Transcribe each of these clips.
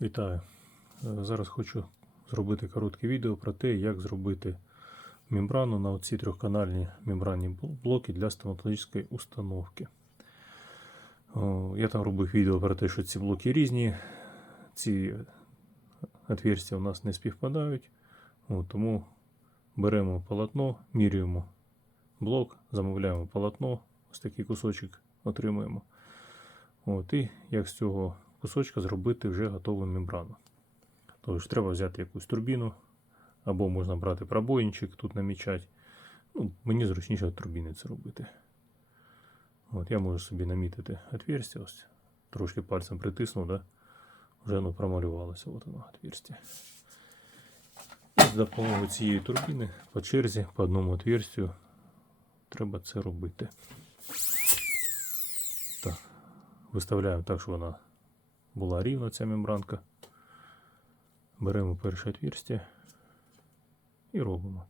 Вітаю. Е, Зараз хочу зробити коротке відео про те, як зробити мембрану на ці трьохканальні мембранні блоки для стоматологічної установки. Я там робив відео про те, що ці блоки різні, ці отверстия у нас не співпадають. Тому беремо полотно, міряємо блок, замовляємо полотно, ось такий кусочок отримуємо. От, і як з цього кусочка зробити вже готову мембрану. Тож треба взяти якусь турбіну, або можна брати пробойничок, тут намічати. Ну, мені зручніше турбіни це робити. От, я можу собі намітити отверстие, ось трошки пальцем притиснув, да? вже воно промалювалося. От воно отверстие. І з допомогою цієї турбіни по черзі, по одному отверстию, треба це робити. Так, виставляємо так, щоб вона була рівна ця мембранка. Беремо перше отверстие і робимо.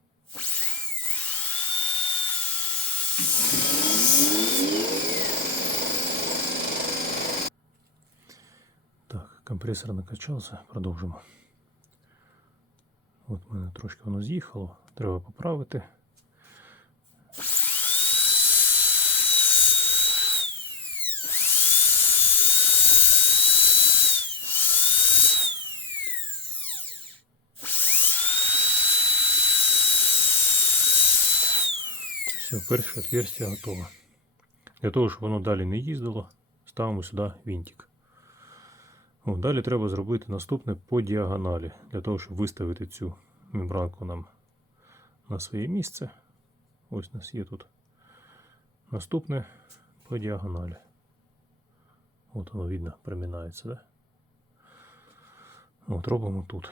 Так, компресор накачався, продовжимо. От мене трошки воно з'їхало, треба поправити. Все, перше отверстие готово. Для того, щоб воно далі не їздило, ставимо сюди вінтик. О, далі треба зробити наступне по діагоналі, для того, щоб виставити цю мембранку нам на своє місце. Ось у нас є тут наступне по діагоналі. От воно видно, промінається, да? От робимо тут.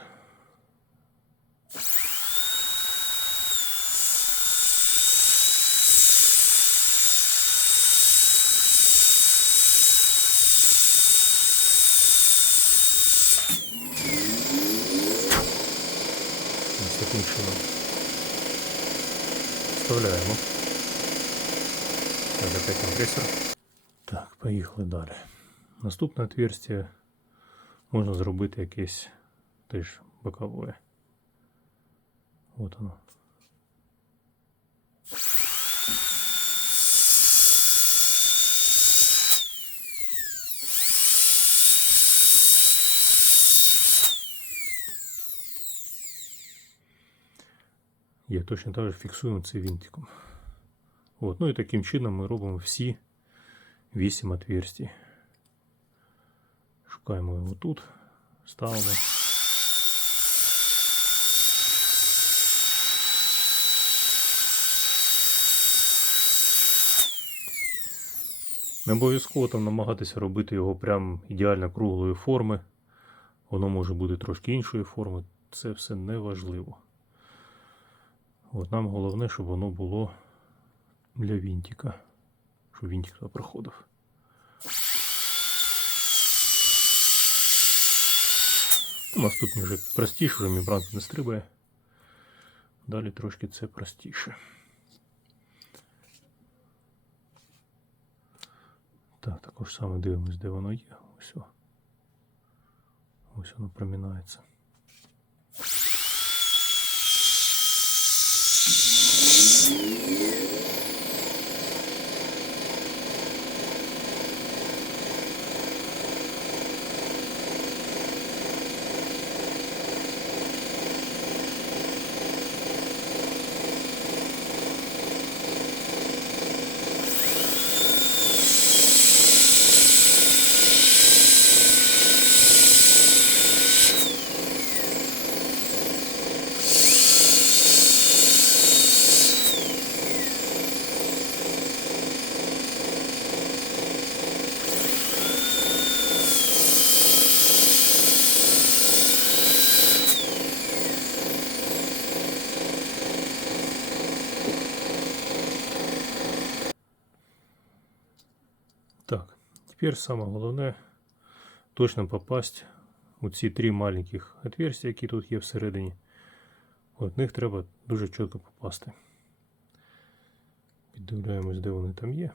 Вставляємо. Так, опять компресор. Так, поїхали далі. Наступне отверстие можна зробити якесь теж бокове. От воно. Є точно так же фіксуємо це винтиком. От. Ну і таким чином ми робимо всі 8 отверстий. Шукаємо його тут, ставимо. Не обов'язково там намагатися робити його прям ідеально круглої форми. Воно може бути трошки іншої форми. Це все не важливо. От нам головне, щоб воно було для вінтика. Щоб вінтик проходив. Наступні вже простіше, вже мембранка не стрибає. Далі трошки це простіше. Так, також саме дивимось, де воно є. Ось. Ось воно промінається. Так, теперь самое головне точно попасть у ці три маленьких отверстия, які тут є всередині. От них треба дуже чітко попасти. Піддивляємось, де вони там є.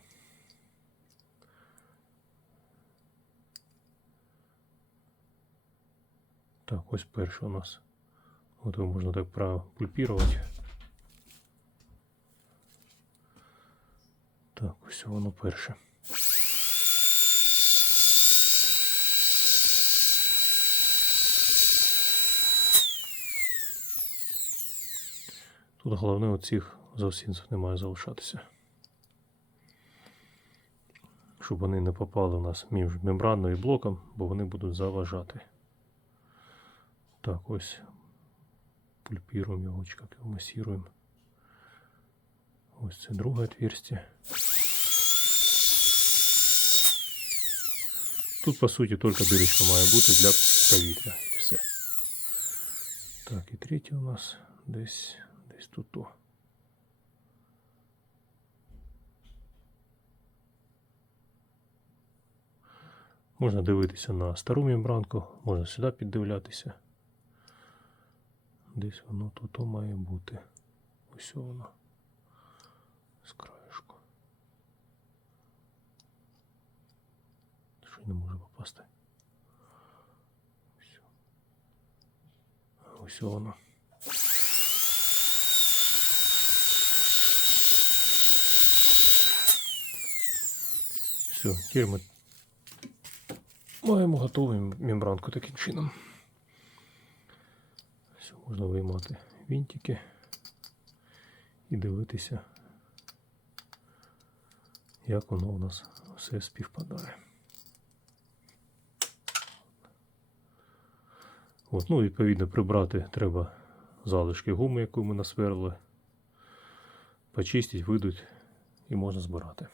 Так, ось перший у нас. От його можна так пропульпірувати. Так, ось воно перше. Тут головне оцих завсінців не має залишатися. Щоб вони не попали у нас між мембраною і блоком, бо вони будуть заважати. Так, ось пульпіруємо його, як його масіруємо. Ось це друге отверстие. Тут, по суті, тільки дирочка має бути для повітря і все. Так, і третє у нас десь, десь тут. -то. Можна дивитися на стару мембранку, можна сюди піддивлятися. Десь воно тут має бути. Ось воно. З краєшку. Що не може попасти. Ось. Ось воно. Все, тепер ми маємо готову мембранку таким чином. Все, можна виймати вінтики і дивитися, як воно у нас все співпадає. От, ну, відповідно, прибрати треба залишки гуми, яку ми насверли, почистити, видуть і можна збирати.